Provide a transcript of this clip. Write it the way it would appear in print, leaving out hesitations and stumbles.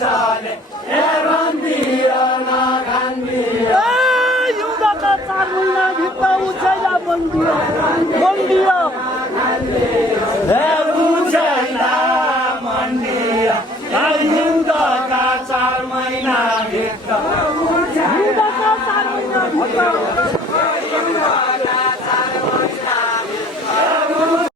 पुलिसले ए बन्दियो नखान्दियो युद्धका 4 महिनाभित्र उचाइला बन्दियो बन्दियो ए उचाइला बन्दियो युद्धका 4 महिनाभित्र